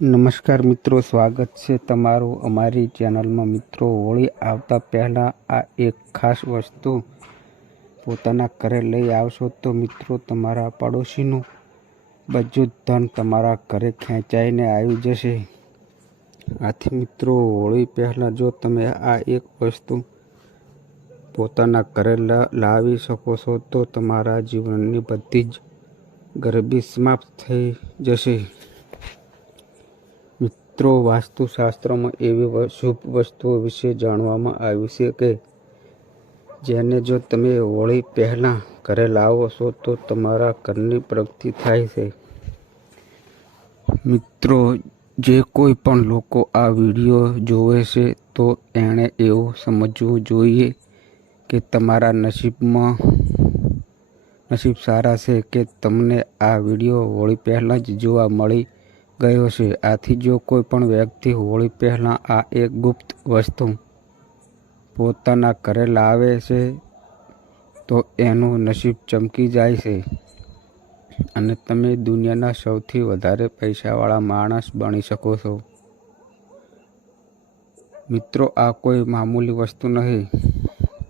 નમસ્કાર મિત્રો, સ્વાગત છે તમારું અમારી ચેનલમાં। મિત્રો, હોળી આવતા પહેલાં આ એક ખાસ વસ્તુ પોતાના ઘરે લઈ આવશો તો મિત્રો તમારા પડોશીનું બધું જ ધન તમારા ઘરે ખેંચાઈને આવી જશે। આથી મિત્રો, હોળી પહેલાં જો તમે આ એક વસ્તુ પોતાના ઘરે લાવી શકો છો તો તમારા જીવનની બધી જ ગરીબી સમાપ્ત થઈ જશે। મિત્રો, વાસ્તુશાસ્ત્રમાં એવી શુભ વસ્તુઓ વિશે જાણવામાં આવ્યું છે કે જેને જો તમે હોળી પહેલાં ઘરે લાવો છો તો તમારા ઘરની પ્રગતિ થાય છે। મિત્રો, જે કોઈ પણ લોકો આ વિડીયો જોવે છે તો એણે એવું સમજવું જોઈએ કે તમારા નસીબ સારા છે કે તમને આ વિડીયો હોળી પહેલાં જ જોવા મળી ગયો છે। આથી જો કોઈ પણ વ્યક્તિ હોળી પહેલાં આ એક ગુપ્ત વસ્તુ પોતાના ઘરે લાવે છે તો એનું નસીબ ચમકી જાય છે અને તમે દુનિયાના સૌથી વધારે પૈસાવાળા માણસ બની શકો છો। મિત્રો, આ કોઈ મામૂલી વસ્તુ નહીં,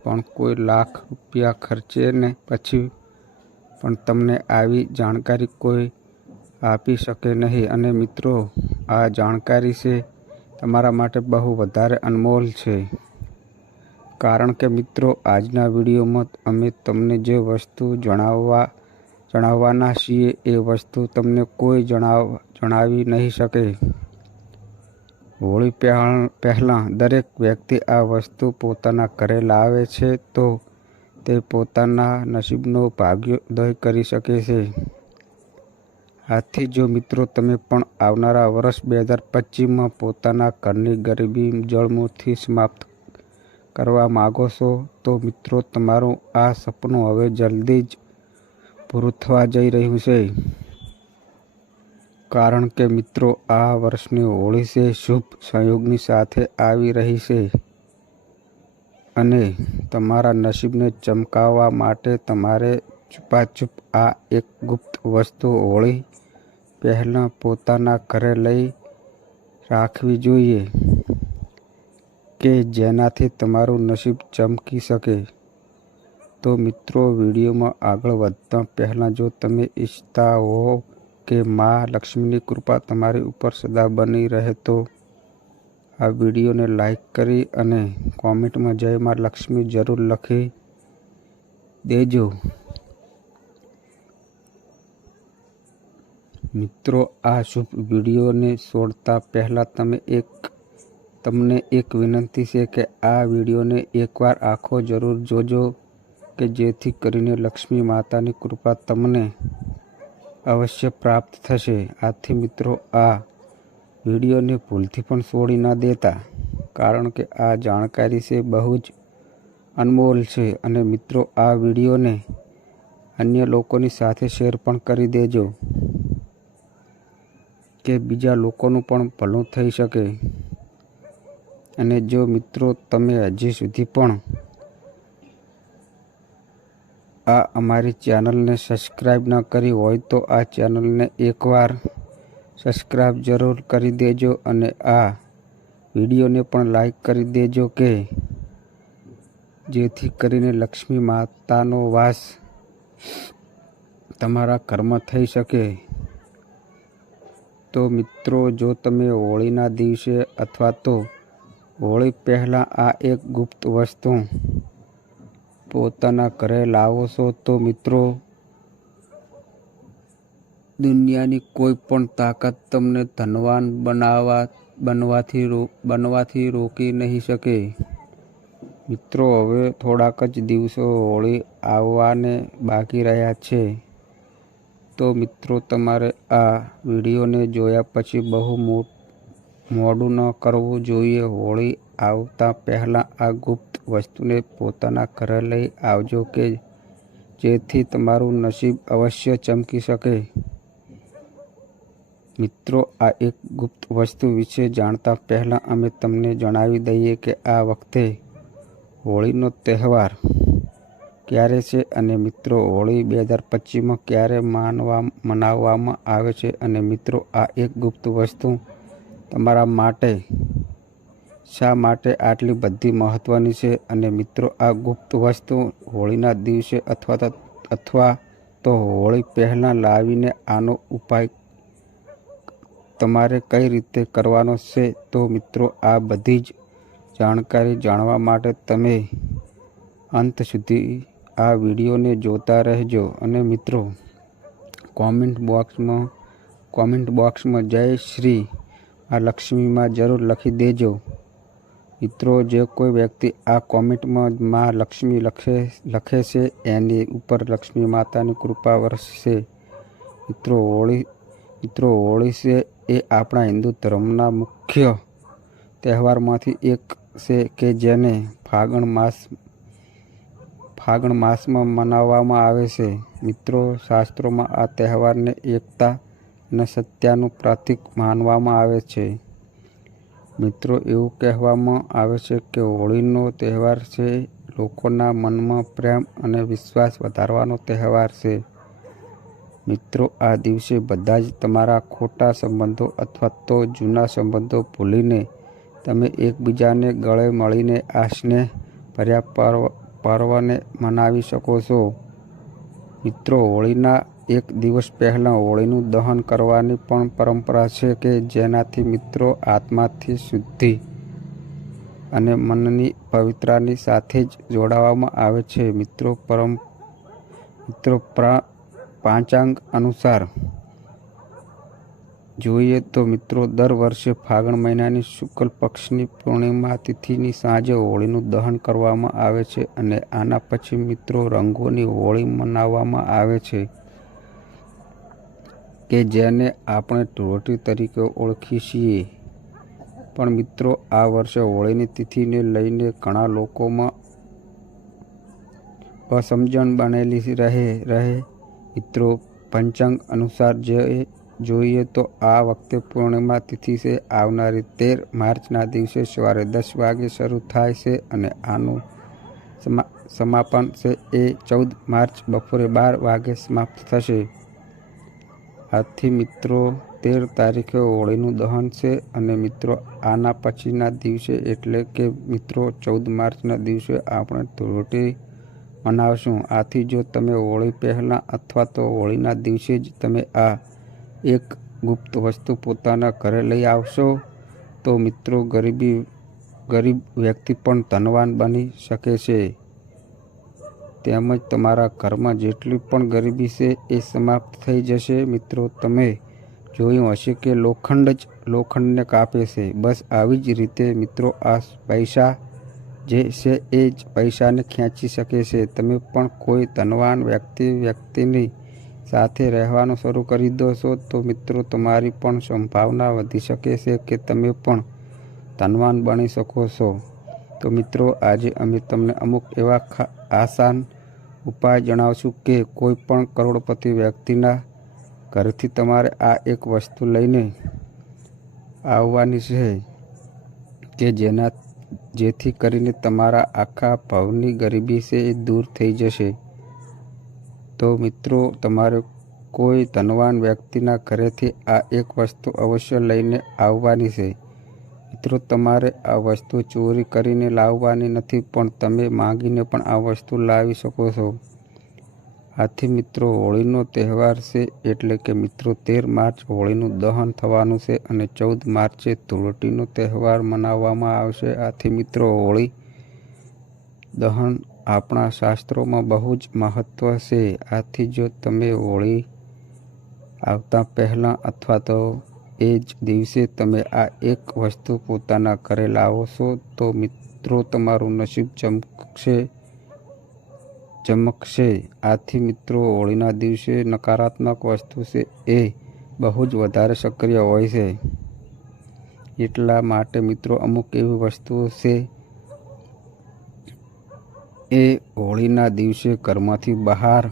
પણ કોઈ લાખ રૂપિયા ખર્ચે ને પછી પણ તમને આવી જાણકારી કોઈ આપી શકે નહીં। અને મિત્રો, આ જાણકારી છે તમારા માટે બહુ વધારે અનમોલ છે, કારણ કે મિત્રો આજના વિડીયોમાં અમે તમને જે વસ્તુ જણાવવાના છીએ એ વસ્તુ તમને કોઈ જણાવી નહીં શકે। હોળી પહેલાં દરેક વ્યક્તિ આ વસ્તુ પોતાના ઘરે લાવે છે તો તે પોતાના નસીબનો ભાગ્યોદય કરી શકે છે। આથી જો મિત્રો તમે પણ આવનારા વર્ષ 2025માં પોતાના ઘરની ગરીબી જળમૂળથી સમાપ્ત કરવા માગો છો તો મિત્રો તમારું આ સપનું હવે જલ્દી જ પૂરું થવા જઈ રહ્યું છે, કારણ કે મિત્રો આ વર્ષની હોળી છે શુભ સંયોગની સાથે આવી રહી છે અને તમારા નસીબને ચમકાવવા માટે તમારે છુપાછુપ આ એક ગુપ્ત વસ્તુ હોળી પહેલાં પોતાના ઘરે લઈ રાખવી જોઈએ કે જેનાથી તમારું નસીબ ચમકી શકે। તો મિત્રો, વિડીયોમાં આગળ વધતા પહેલાં જો તમે ઈચ્છતા હો કે મા લક્ષ્મીની કૃપા તમારી ઉપર સદા બની રહે તો આ વિડીયોને લાઈક કરી અને કોમેન્ટમાં જય મા લક્ષ્મી જરૂર લખી દેજો। મિત્રો, આ શુભ વિડીયોને છોડતા પહેલાં તમને એક વિનંતી છે કે આ વિડીયોને એકવાર આખો જરૂર જોજો કે જેથી કરીને લક્ષ્મી માતાની કૃપા તમને અવશ્ય પ્રાપ્ત થશે। આથી મિત્રો, આ વિડીયોને ભૂલથી પણ છોડી ન દેતા, કારણ કે આ જાણકારી છે બહુ જ અનમોલ છે। અને મિત્રો, આ વિડીયોને અન્ય લોકોની સાથે શેર પણ કરી દેજો કે બીજા લોકોનું પણ ભલું થઈ શકે। અને જો મિત્રો તમે હજી સુધી પણ આ અમારી ચેનલને સબસ્ક્રાઈબ ન કરી હોય તો આ ચેનલને એકવાર સબસ્ક્રાઈબ જરૂર કરી દેજો અને આ વિડીયોને પણ લાઈક કરી દેજો કે જેથી કરીને લક્ષ્મી માતાનો વાસ તમારા ઘરમાં થઈ શકે। તો મિત્રો, જો તમે હોળીના દિવસે અથવા તો હોળી પહેલાં આ એક ગુપ્ત વસ્તુ પોતાના ઘરે લાવો છો તો મિત્રો દુનિયાની કોઈ પણ તાકાત તમને ધનવાન બનવાથી રોકી નહીં શકે। મિત્રો, હવે થોડાક જ દિવસો હોળી આવવાને બાકી રહ્યા છે, તો મિત્રો તમારે આ વિડીયોને જોયા પછી બહુ મોડું ન કરવું જોઈએ। હોળી આવતા પહેલાં આ ગુપ્ત વસ્તુને પોતાના ઘરે લઈ આવજો કે જેથી તમારું નસીબ અવશ્ય ચમકી શકે। મિત્રો, આ એક ગુપ્ત વસ્તુ વિશે જાણતા પહેલાં અમે તમને જણાવી દઈએ કે આ વખતે હોળીનો તહેવાર ક્યારે છે અને મિત્રો હોળી 2025માં ક્યારે મનાવવામાં આવે છે। અને મિત્રો, આ એક ગુપ્ત વસ્તુ તમારા માટે શા માટે આટલી બધી મહત્ત્વની છે? અને મિત્રો, આ ગુપ્ત વસ્તુ હોળીના દિવસે અથવા તો હોળી પહેલાં લાવીને આનો ઉપાય તમારે કઈ રીતે કરવાનો છે? તો મિત્રો, આ બધી જ જાણકારી જાણવા માટે તમે અંત સુધી આ વિડીયોને જોતા રહેજો. અને મિત્રો, કોમેન્ટ બોક્સમાં જય શ્રી લક્ષ્મીમાં જરૂર લખી દેજો. મિત્રો, જે કોઈ વ્યક્તિ આ કોમેન્ટમાં માં લક્ષ્મી લખે છે એની ઉપર લક્ષ્મી માતાની કૃપા વરસશે. મિત્રો, હોળી છે એ આપણા હિન્દુ ધર્મના મુખ્ય તહેવારમાંથી એક છે કે જેને ફાગણ માસમાં મનાવવામાં આવે છે. મિત્રો, શાસ્ત્રોમાં આ તહેવારને એકતા અને સત્યનું પ્રતીક માનવામાં આવે છે. મિત્રો, એવું કહેવામાં આવે છે કે હોળીનો તહેવાર છે લોકોના મનમાં પ્રેમ અને વિશ્વાસ વધારવાનો તહેવાર છે. મિત્રો, આ દિવસે બધા જ તમારા ખોટા સંબંધો અથવા તો જૂના સંબંધો ભૂલીને તમે એકબીજાને ગળે મળીને આ સ્નેહ ભર્યા પર્વને મનાવી શકો છો. મિત્રો, હોળીના એક દિવસ પહેલાં હોળીનું દહન કરવાની પણ પરંપરા છે કે જેનાથી મિત્રો આત્માથી શુદ્ધિ અને મનની પવિત્રતાની સાથે જ જોડાવામાં આવે છે. મિત્રો, પાંચાંગ અનુસાર જોઈએ તો મિત્રો દર વર્ષે ફાગણ મહિનાની શુક્લ પક્ષની પૂર્ણિમા તિથિની સાંજે હોળીનું દહન કરવામાં આવે છે અને આના પછી મિત્રો રંગોની હોળી મનાવવામાં આવે છે કે જેને આપણે ધૂળેટી તરીકે ઓળખીએ છીએ. પણ મિત્રો, આ વર્ષે હોળીની તિથિને લઈને ઘણા લોકોમાં અસમજણ બનેલી રહે. મિત્રો, પંચાંગ અનુસાર જોઈએ તો આ વખતે પૂર્ણિમા તિથિ છે આવનારી 13 માર્ચના દિવસે સવારે 10 વાગે શરૂ થાય છે અને આનું સમાપન છે એ 14 માર્ચ બપોરે 12 વાગે સમાપ્ત થશે. આથી મિત્રો 13 તારીખે હોળીનું દહન છે અને મિત્રો આના પછીના દિવસે એટલે કે મિત્રો 14 માર્ચના દિવસે આપણે ધૂળેટી મનાવશું. આથી જો તમે હોળી પહેલાં અથવા તો હોળીના દિવસે જ તમે આ એક ગુપ્ત વસ્તુ પોતાના ઘરે લઈ આવશો તો મિત્રો ગરીબ વ્યક્તિ પણ ધનવાન બની શકે છે. તેમજ તમારા ઘરમાં જેટલી પણ ગરીબી છે એ સમાપ્ત થઈ જશે. મિત્રો, તમે જોયું હશે કે લોખંડ જ લોખંડને કાપે છે. બસ આવી જ રીતે મિત્રો આ પૈસા જે છે એ જ પૈસાને ખેંચી શકે છે. તમે પણ કોઈ ધનવાન વ્યક્તિની સાથે રહેવાનું શરૂ કરી દો છો તો મિત્રો તમારી પણ સંભાવના વધી શકે છે કે તમે પણ ધનવાન બની શકો છો. તો મિત્રો, આજે અમે તમને અમુક એવા આસાન ઉપાય જણાવશું કે કોઈ પણ કરોડપતિ વ્યક્તિના ઘરેથી તમારે આ એક વસ્તુ લઈને આવવાની છે કે જેથી કરીને તમારા આખા ભવની ગરીબી છે એ દૂર થઈ જશે. તો મિત્રો, તમારે કોઈ ધનવાન વ્યક્તિના ઘરેથી આ એક વસ્તુ અવશ્ય લઈને આવવાની છે. મિત્રો, તમારે આ વસ્તુ ચોરી કરીને લાવવાની નથી પણ તમે માંગીને પણ આ વસ્તુ લાવી શકો છો. આથી મિત્રો હોળીનો તહેવાર છે એટલે કે મિત્રો 13 માર્ચ હોળીનું દહન થવાનું છે અને 14 માર્ચે ધૂળેટીનો તહેવાર મનાવવામાં આવશે. આથી મિત્રો હોળી દહન આપણા શાસ્ત્રોમાં બહુ જ મહત્ત્વ છે. આથી જો તમે હોળી આવતા પહેલાં અથવા તો એ જ દિવસે તમે આ એક વસ્તુ પોતાના ઘરે લાવો છો તો મિત્રો તમારું નસીબ ચમકશે. આથી મિત્રો હોળીના દિવસે નકારાત્મક વસ્તુ છે એ બહુ જ વધારે સક્રિય હોય છે. એટલા માટે મિત્રો અમુક એવી વસ્તુઓ છે એ હોળીના દિવસે ઘરમાંથી બહાર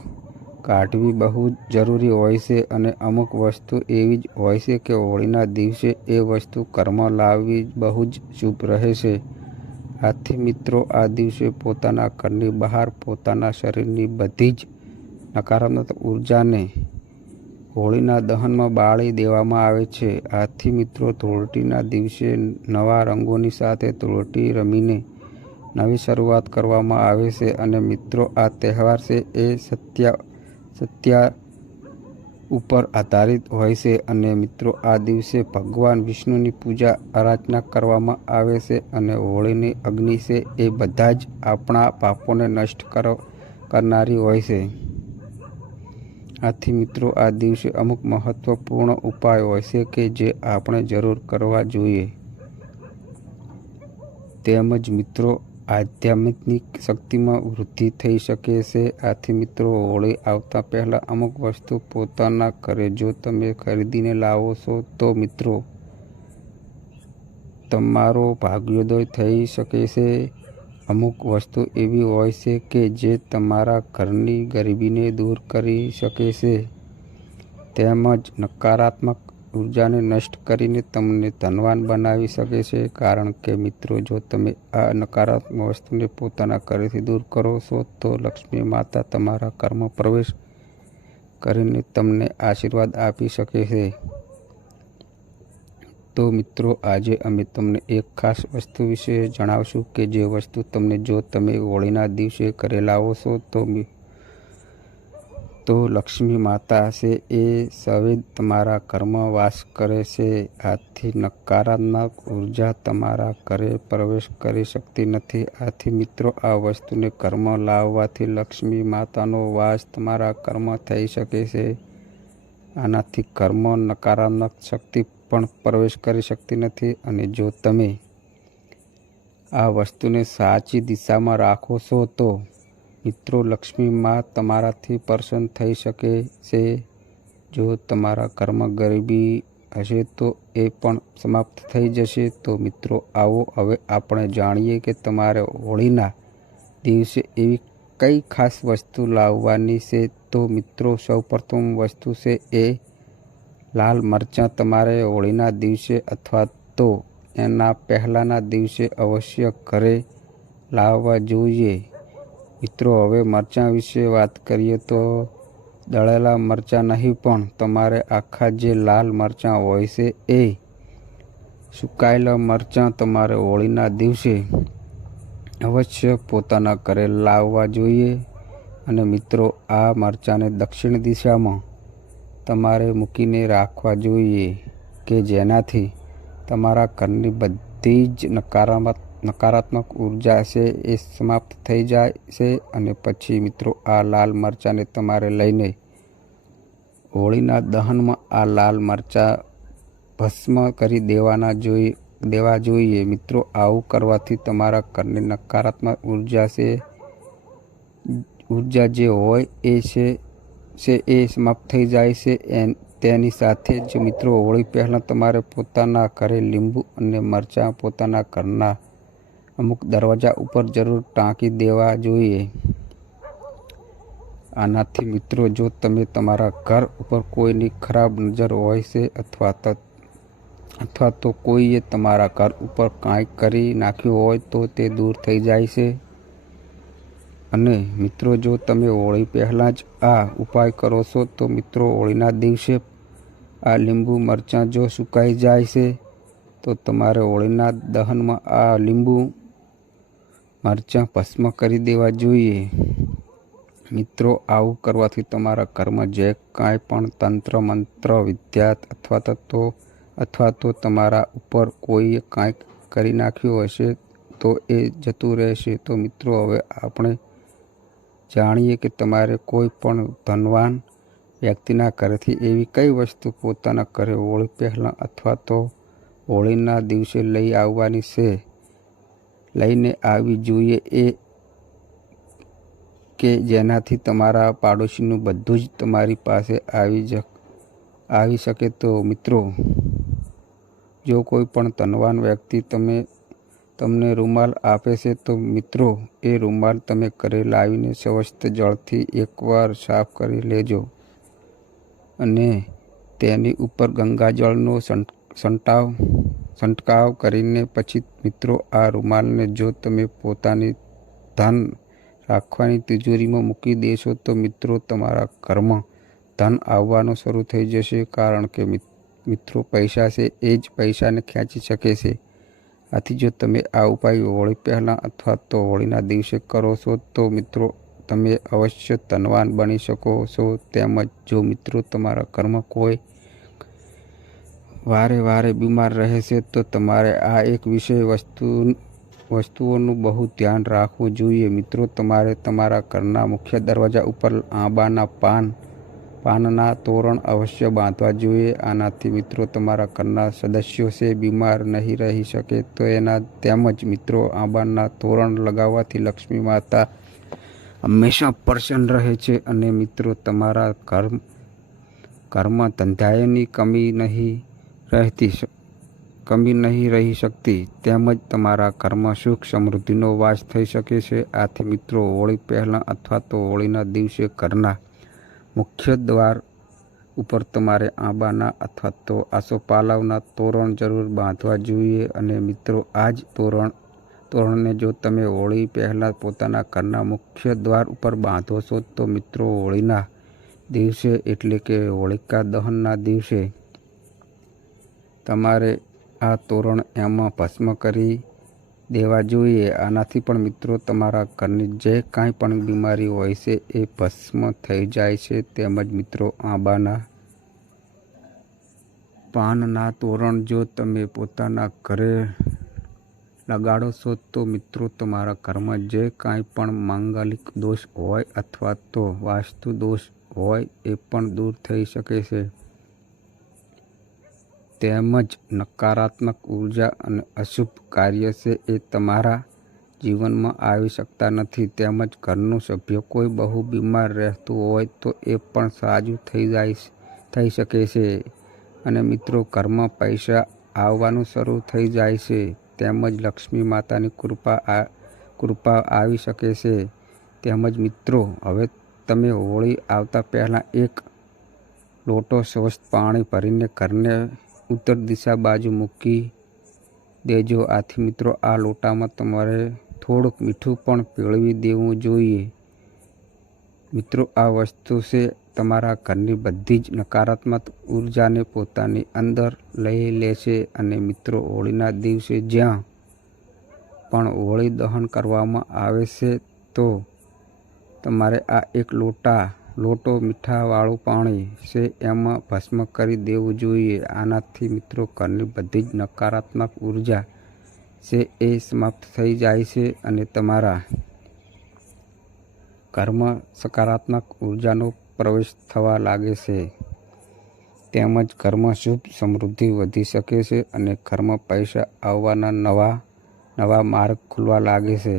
કાઢવી બહુ જ જરૂરી હોય છે અને અમુક વસ્તુ એવી જ હોય છે કે હોળીના દિવસે એ વસ્તુ ઘરમાં લાવવી બહુ જ શુભ રહે છે. આથી મિત્રો આ દિવસે પોતાના ઘરની બહાર પોતાના શરીરની બધી જ નકારાત્મક ઉર્જાને હોળીના દહનમાં બાળી દેવામાં આવે છે. આથી મિત્રો ધૂળેટીના દિવસે નવા રંગોની સાથે ધૂળેટી રમીને નવી શરૂઆત કરવામાં આવે છે. અને મિત્રો આ તહેવાર છે એ સત્ય ઉપર આધારિત હોય છે. અને મિત્રો આ દિવસે ભગવાન વિષ્ણુની પૂજા આરાધના કરવામાં આવે છે. અને હોળીની અગ્નિ છે એ બધા જ આપણા પાપોને નષ્ટ કરનારી હોય છે. આથી મિત્રો આ દિવસે અમુક મહત્વપૂર્ણ ઉપાય હોય છે કે જે આપણે જરૂર કરવા જોઈએ. તેમજ મિત્રો આધ્યાત્મિક શક્તિમાં વૃદ્ધિ થઈ શકે છે. આથી મિત્રો હોળી આવતા પહેલાં અમુક વસ્તુ પોતાના ઘરે જો તમે ખરીદીને લાવો છો તો મિત્રો તમારો ભાગ્યોદય થઈ શકે છે. અમુક વસ્તુ એવી હોય છે કે જે તમારા ઘરની ગરીબીને દૂર કરી શકે છે. તેમજ નકારાત્મક ઉર્જાને નષ્ટ કરીને તમને ધનવાન બનાવી શકે છે. કારણ કે મિત્રો જો તમે આ નકારાત્મક વસ્તુને પોતાના ઘરેથી દૂર કરો છો તો લક્ષ્મી માતા તમારા ઘરમાં પ્રવેશ કરીને તમને આશીર્વાદ આપી શકે છે. તો મિત્રો આજે અમે તમને એક ખાસ વસ્તુ વિશે જણાવશું કે જે વસ્તુ તમને જો તમે હોળીના દિવસે ઘરે લાવો છો તો લક્ષ્મી માતા છે એ સવેદ તમારા ઘરમાં વાસ કરે છે. આથી નકારાત્મક ઉર્જા તમારા ઘરે પ્રવેશ કરી શકતી નથી. આથી મિત્રો આ વસ્તુને ઘરમાં લાવવાથી લક્ષ્મી માતાનો વાસ તમારા ઘરમાં થઈ શકે છે. આનાથી ઘરમાં નકારાત્મક શક્તિ પણ પ્રવેશ કરી શકતી નથી. અને જો તમે આ વસ્તુને સાચી દિશામાં રાખો છો તો મિત્રો લક્ષ્મી માં તમારાથી પ્રસન્ન થઈ શકે છે. જો તમારા ઘરમાં ગરીબી હશે તો એ પણ સમાપ્ત થઈ જશે. તો મિત્રો આવો હવે આપણે જાણીએ કે તમારે હોળીના દિવસે એવી કઈ ખાસ વસ્તુ લાવવાની છે. તો મિત્રો સૌપ્રથમ વસ્તુ છે એ લાલ મરચાં તમારે હોળીના દિવસે અથવા તો એના પહેલાંના દિવસે અવશ્ય ઘરે લાવવા જોઈએ. મિત્રો હવે મરચાં વિશે વાત કરીએ તો દળેલા મરચાં નહીં પણ તમારે આખા જે લાલ મરચાં હોય છે એ સુકાયેલા મરચાં તમારે હોળીના દિવસે અવશ્ય પોતાના ઘરે લાવવા જોઈએ. અને મિત્રો આ મરચાંને દક્ષિણ દિશામાં તમારે મૂકીને રાખવા જોઈએ કે જેનાથી તમારા ઘરની બધી જ નકારાત્મક ઉર્જા છે એ સમાપ્ત થઈ જાય છે. અને પછી મિત્રો આ લાલ મરચાંને તમારે લઈને હોળીના દહનમાં આ લાલ મરચાં ભસ્મ કરી દેવા જોઈએ. મિત્રો આવું કરવાથી તમારા ઘરની નકારાત્મક ઉર્જા જે હોય એ સમાપ્ત થઈ જાય છે. તેની સાથે જ મિત્રો હોળી પહેલાં તમારે પોતાના ઘરે લીંબુ અને મરચાં પોતાના ઘરના અમુક દરવાજા ઉપર જરૂર ટાંકી દેવા જોઈએ. આનાથી મિત્રો જો તમે તમારા ઘર ઉપર કોઈની ખરાબ નજર હોય છે અથવા તો કોઈએ તમારા ઘર ઉપર કાંઈક કરી નાખ્યું હોય તો તે દૂર થઈ જાય છે. અને મિત્રો જો તમે હોળી પહેલાં જ આ ઉપાય કરો છો તો મિત્રો હોળીના દિવસે આ લીંબુ મરચાં જો સુકાઈ જાય છે તો તમારે હોળીના દહનમાં આ લીંબુ મરચાં ભસ્મ કરી દેવા જોઈએ. મિત્રો આવું કરવાથી તમારા ઘરમાં જે કાંઈ પણ તંત્ર મંત્ર વિદ્યા અથવા તો તમારા ઉપર કોઈએ કાંઈક કરી નાખ્યું હશે તો એ જતું રહેશે. તો મિત્રો હવે આપણે જાણીએ કે તમારે કોઈ પણ ધનવાન વ્યક્તિના ઘરેથી એવી કઈ વસ્તુ પોતાના ઘરે હોળી પહેલાં અથવા તો હોળીના દિવસે લઈને આવવી જોઈએ કે જેનાથી તમારા પાડોશીનું બધું જ તમારી પાસે આવી શકે. તો મિત્રો જો કોઈ પણ ધનવાન વ્યક્તિ તમને રૂમાલ આપે છે તો મિત્રો એ રૂમાલ તમે ઘરે લાવીને સ્વચ્છ જળથી એકવાર સાફ કરી લેજો અને તેની ઉપર ગંગાજળનો છંટકાવ કરીને પછી મિત્રો આ રૂમાલને જો તમે પોતાની ધન રાખવાની તિજોરીમાં મૂકી દેશો તો મિત્રો તમારા ઘરમાં ધન આવવાનું શરૂ થઈ જશે, કારણ કે મિત્રો પૈસા છે એ જ પૈસાને ખેંચી શકે છે. આથી જો તમે આ ઉપાય હોળી પહેલાં અથવા તો હોળીના દિવસે કરો છો તો મિત્રો તમે અવશ્ય ધનવાન બની શકો છો. તેમજ જો મિત્રો તમારા ઘરમાં કોઈ વારે વારે બીમાર રહે છે તો તમારે આ એક વસ્તુઓનું બહુ ધ્યાન રાખવું જોઈએ. મિત્રો તમારે તમારા ઘરના મુખ્ય દરવાજા ઉપર આંબાના પાનના તોરણ અવશ્ય બાંધવા જોઈએ. આનાથી મિત્રો તમારા ઘરના સદસ્યો છે બીમાર નહીં રહી શકે તો તેમજ મિત્રો આંબાના તોરણ લગાવવાથી લક્ષ્મી માતા હંમેશા પ્રસન્ન રહે છે અને મિત્રો તમારા ઘરમાં ધંધાની કમી નહીં રહી શકતી. તેમજ તમારા ઘરમાં સુખ સમૃદ્ધિનો વાસ થઈ શકે છે. આથી મિત્રો હોળી પહેલાં અથવા તો હોળીના દિવસે ઘરના મુખ્ય દ્વાર ઉપર તમારે આંબાના અથવા તો આસોપાલવના તોરણ જરૂર બાંધવા જોઈએ. અને મિત્રો આ જ તોરણને જો તમે હોળી પહેલાં પોતાના ઘરના મુખ્ય દ્વાર ઉપર બાંધો છો તો મિત્રો હોળીના દિવસે એટલે કે હોળિકા દહનના દિવસે તમારે આ તોરણ એમાં ભસ્મ કરી દેવા જોઈએ. આનાથી પણ મિત્રો તમારા ઘરની જે કાંઈ પણ બીમારી હોય છે એ ભસ્મ થઈ જાય છે. તેમજ મિત્રો આંબાના પાનના તોરણ જો તમે પોતાના ઘરે લગાડો છો તો મિત્રો તમારા ઘરમાં જે કાંઈ પણ માંગલિક દોષ હોય અથવા તો વાસ્તુ દોષ હોય એ પણ દૂર થઈ શકે છે. તેમજ નકારાત્મક ઉર્જા અને અશુભ કાર્ય છે એ તમારા જીવનમાં આવી શકતા નથી. તેમજ ઘરનું સભ્ય કોઈ બહુ બીમાર રહેતું હોય તો એ પણ સાજું થઈ શકે છે. અને મિત્રો ઘરમાં પૈસા આવવાનું શરૂ થઈ જાય છે. તેમજ લક્ષ્મી માતાની કૃપા આવી શકે છે. તેમજ મિત્રો હવે તમે હોળી આવતા પહેલાં એક લોટો સ્વચ્છ પાણી ભરીને ઘરને ઉત્તર દિશા બાજુ મૂકી દેજો. આથી મિત્રો આ લોટામાં તમારે થોડુંક મીઠું પણ ભેળવી દેવું જોઈએ. મિત્રો આ વસ્તુ છે તમારા ઘરની બધી જ નકારાત્મક ઉર્જાને પોતાની અંદર લઈ લેશે. અને મિત્રો હોળીના દિવસે જ્યાં પણ હોળી દહન કરવામાં આવે છે તો તમારે આ એક લોટો મીઠાવાળું પાણી છે એમાં ભસ્મ કરી દેવું જોઈએ. આનાથી મિત્રો ઘરની બધી જ નકારાત્મક ઉર્જા છે એ સમાપ્ત થઈ જાય છે અને તમારા ઘરમાં સકારાત્મક ઉર્જાનો પ્રવેશ થવા લાગે છે. તેમજ ઘરમાં સુખ સમૃદ્ધિ વધી શકે છે અને ઘરમાં પૈસા આવવાના નવા માર્ગ ખુલવા લાગે છે.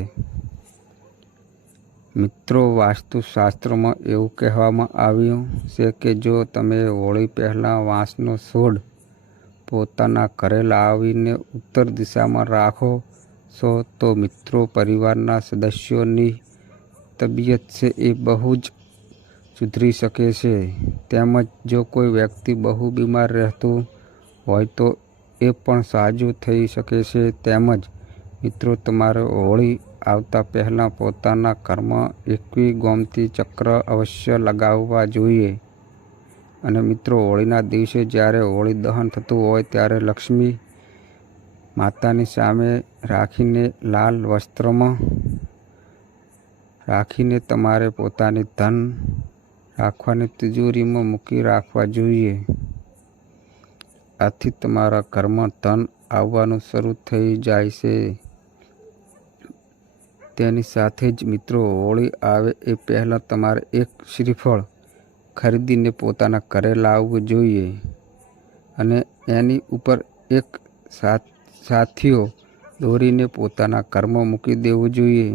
મિત્રો વાસ્તુશાસ્ત્રમાં એવું કહેવામાં આવ્યું છે કે જો તમે હોળી પહેલાં વાંસનો છોડ પોતાના ઘરે લાવીને ઉત્તર દિશામાં રાખો છો તો મિત્રો પરિવારના સદસ્યોની તબિયત છે એ બહુ જ સુધરી શકે છે. તેમજ જો કોઈ વ્યક્તિ બહુ બીમાર રહેતું હોય તો એ પણ સાજું થઈ શકે છે. તેમજ મિત્રો તમારે હોળી આવતા પહેલાં પોતાના ઘરમાં 21 ગોમતી ચક્ર અવશ્ય લગાવવા જોઈએ. અને મિત્રો હોળીના દિવસે જ્યારે હોળી દહન થતું હોય ત્યારે લક્ષ્મી માતાની સામે રાખીને લાલ વસ્ત્રમાં રાખીને તમારે પોતાની ધન રાખવાની તિજોરીમાં મૂકી રાખવા જોઈએ. આથી તમારા ઘરમાં ધન આવવાનું શરૂ થઈ જાય છે. તેની સાથે જ મિત્રો હોળી આવે એ પહેલાં તમારે એક શ્રીફળ ખરીદીને પોતાના ઘરે લાવવું જોઈએ અને એની ઉપર એક સાથીઓ દોરીને પોતાના ઘરમાં મૂકી દેવું જોઈએ.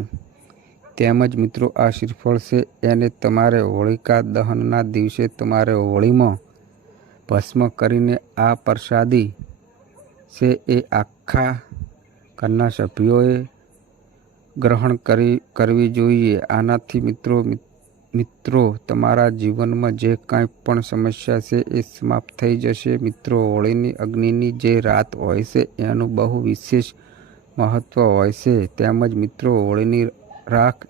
તેમજ મિત્રો આ શ્રીફળ છે એને તમારે હોળિકા દહનના દિવસે તમારે હોળીમાં ભસ્મ કરીને આ પ્રસાદી છે એ આખા ઘરના સભ્યોએ ગ્રહણ કરવી જોઈએ. આનાથી મિત્રો તમારા જીવનમાં જે કાંઈ પણ સમસ્યા છે એ સમાપ્ત થઈ જશે. મિત્રો હોળીની અગ્નિની જે રાત હોય છે એનું બહુ વિશેષ મહત્ત્વ હોય છે. તેમજ મિત્રો હોળીની રાખ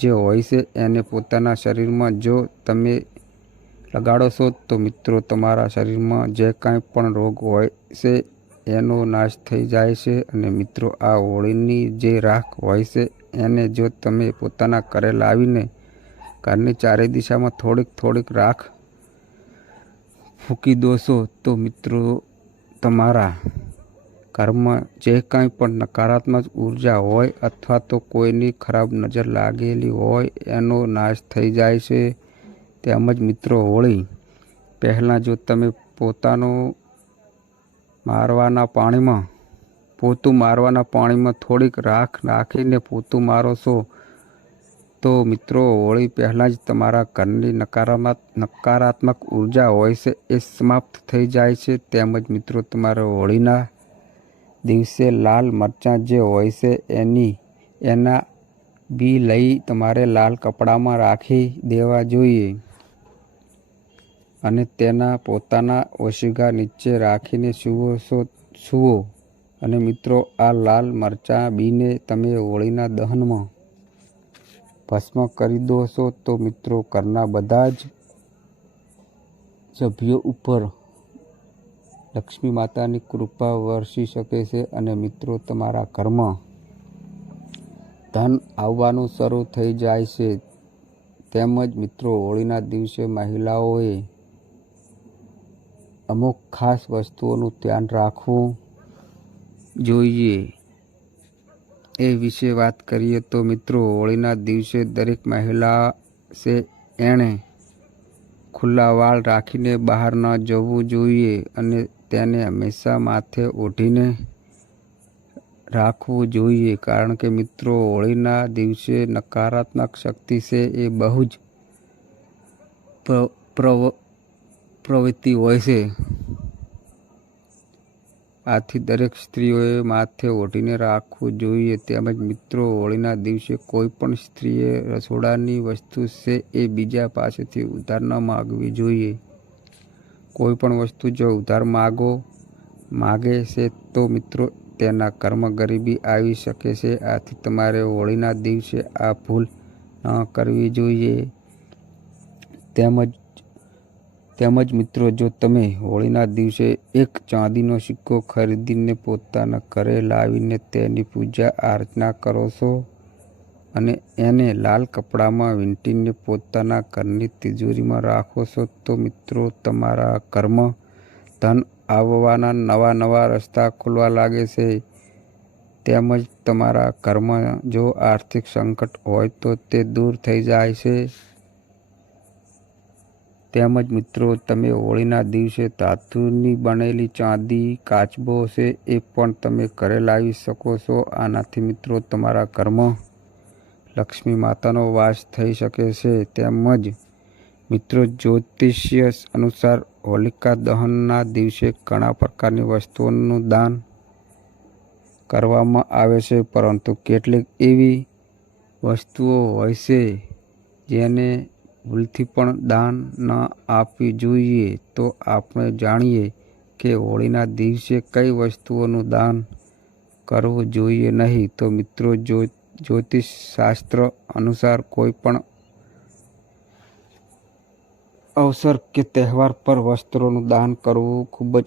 જે હોય છે એને પોતાના શરીરમાં જો તમે લગાડો છો તો મિત્રો તમારા શરીરમાં જે કાંઈ પણ રોગ હોય છે એનો નાશ થઈ જાય છે. અને મિત્રો આ હોળીની જે રાખ હોય છે એને જો તમે પોતાના ઘરે લાવીને ઘરની ચારે દિશામાં થોડીક રાખ ફૂંકી દો છો તો મિત્રો તમારા ઘરમાં જે કાંઈ પણ નકારાત્મક ઉર્જા હોય અથવા તો કોઈની ખરાબ નજર લાગેલી હોય એનો નાશ થઈ જાય છે. તેમજ મિત્રો હોળી પહેલાં જો તમે પોતું મારવાના પાણીમાં થોડીક રાખ નાખીને પોતું મારો છો તો મિત્રો હોળી પહેલાં જ તમારા ઘરની નકારાત્મક ઉર્જા હોય છે એ સમાપ્ત થઈ જાય છે. તેમજ મિત્રો તમારે હોળીના દિવસે લાલ મરચાં જે હોય છે એના બી લઈ તમારે લાલ કપડામાં રાખી દેવા જોઈએ અને તેના પોતાના ઓશિકા નીચે રાખીને સૂવો. અને મિત્રો આ લાલ મરચાં બીને તમે હોળીના દહનમાં ભસ્મ કરી દો છો તો મિત્રો ઘરના બધા જ સભ્યો ઉપર લક્ષ્મી માતાની કૃપા વરસી શકે છે અને મિત્રો તમારા ઘરમાં ધન આવવાનું શરૂ થઈ જાય છે. તેમજ મિત્રો હોળીના દિવસે મહિલાઓએ અમુક ખાસ વસ્તુઓનું ધ્યાન રાખવું જોઈએ. એ વિશે વાત કરીએ તો મિત્રો હોળીના દિવસે દરેક મહિલા છે એણે ખુલ્લા વાળ રાખીને બહાર ન જવું જોઈએ અને તેને હંમેશા માથે ઓઢીને રાખવું જોઈએ. કારણ કે મિત્રો હોળીના દિવસે નકારાત્મક શક્તિ છે એ બહુ જ પ્રવૃત્તિ હોય છે. આથી દરેક સ્ત્રીઓએ માથે ઓઢીને રાખવું જોઈએ. તેમજ મિત્રો હોળીના દિવસે કોઈ પણ સ્ત્રીએ રસોડાની વસ્તુ છે એ બીજા પાસેથી ઉધાર ન માગવી જોઈએ. કોઈ પણ વસ્તુ જો ઉધાર માગે છે તો મિત્રો તેના ઘરમાં ગરીબી આવી શકે છે. આથી તમારે હોળીના દિવસે આ ભૂલ ન કરવી જોઈએ. તેમજ મિત્રો જો તમે હોળીના દિવસે એક ચાંદીનો સિક્કો ખરીદીને પોતાના ઘરે લાવીને તેની પૂજા અર્ચના કરો છો અને એને લાલ કપડામાં વીંટીને પોતાના ઘરની તિજોરીમાં રાખો છો તો મિત્રો તમારા ઘરમાં ધન આવવાના નવા રસ્તા ખુલવા લાગે છે. તેમજ તમારા ઘરમાં જો આર્થિક સંકટ હોય તો તે દૂર થઈ જાય છે. તેમજ મિત્રો તમે હોળીના દિવસે ધાતુની બનેલી ચાંદી કાચબો છે એ પણ તમે ઘરે લાવી શકો છો. આનાથી મિત્રો તમારા ઘરમાં લક્ષ્મી માતાનો વાસ થઈ શકે છે. તેમજ મિત્રો જ્યોતિષીય અનુસાર હોલિકા દહનના દિવસે ઘણા પ્રકારની વસ્તુઓનું દાન કરવામાં આવે છે, પરંતુ કેટલીક એવી વસ્તુઓ હોય છે જેને ભૂલથી પણ દાન ન આપવી જોઈએ. તો આપણે જાણીએ કે હોળીના દિવસે કઈ વસ્તુઓનું દાન કરવું જોઈએ નહીં. તો મિત્રો જ્યોતિષ શાસ્ત્ર અનુસાર કોઈ પણ અવસર કે તહેવાર પર વસ્ત્રોનું દાન કરવું ખૂબ જ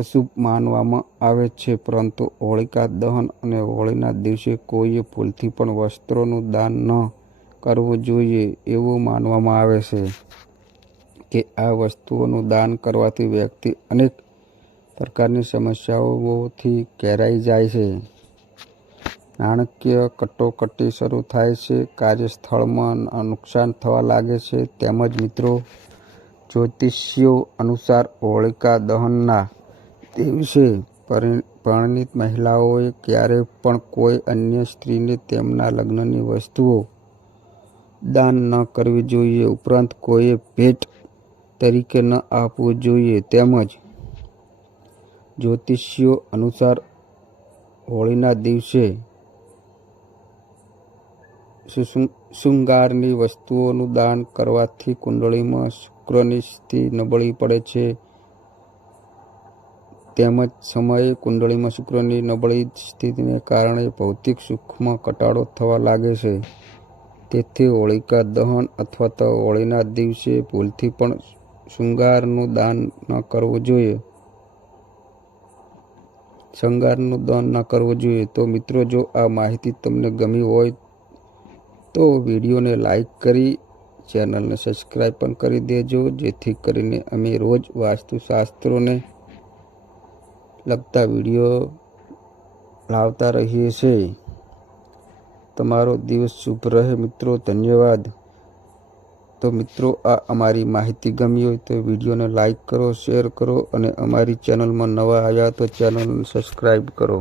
અશુભ માનવામાં આવે છે, પરંતુ હોળિકા દહન અને હોળીના દિવસે કોઈએ ભૂલથી પણ વસ્ત્રોનું દાન ન કરવું જોઈએ. એવું માનવામાં આવે છે કે આ વસ્તુઓનું દાન કરવાથી વ્યક્તિ અનેક પ્રકારની સમસ્યાઓથી ઘેરાઈ જાય છે. નાણાકીય કટોકટી શરૂ થાય છે, કાર્યસ્થળમાં નુકસાન થવા લાગે છે. તેમજ મિત્રો જ્યોતિષીઓ અનુસાર હોળિકા દહનના દિવસે પરિણીત મહિલાઓએ ક્યારેય પણ કોઈ અન્ય સ્ત્રીને તેમના લગ્નની વસ્તુઓ દાન ન કરવી જોઈએ. ઉપરાંત કોઈએ ભેટ તરીકે ન આપવું જોઈએ. તેમજ જ્યોતિષીઓ અનુસાર હોળીના દિવસે શૃંગારની વસ્તુઓનું દાન કરવાથી કુંડળીમાં શુક્રની સ્થિતિ નબળી પડે છે. તેમજ સમયે કુંડળીમાં શુક્રની નબળી સ્થિતિને કારણે ભૌતિક સુખમાં ઘટાડો થવા લાગે છે. તેથી હોળિકા દહન અથવા તો હોળીના દિવસે ભૂલથી પણ શૃંગારનું દાન ન કરવું જોઈએ. તો મિત્રો, જો આ માહિતી તમને ગમી હોય તો વિડીયોને લાઈક કરી ચેનલને સબસ્ક્રાઈબ પણ કરી દેજો, જેથી કરીને અમે રોજ વાસ્તુશાસ્ત્રોને લગતા વિડીયો લાવતા રહીએ છીએ. તમારો દિવસ શુભ રહે મિત્રો. ધન્યવાદ. તો મિત્રો, આ અમારી માહિતી ગમી હોય તો વિડીયોને લાઈક કરો, શેર કરો અને અમારી ચેનલમાં નવા આવ્યા તો ચેનલને સબસ્ક્રાઈબ કરો.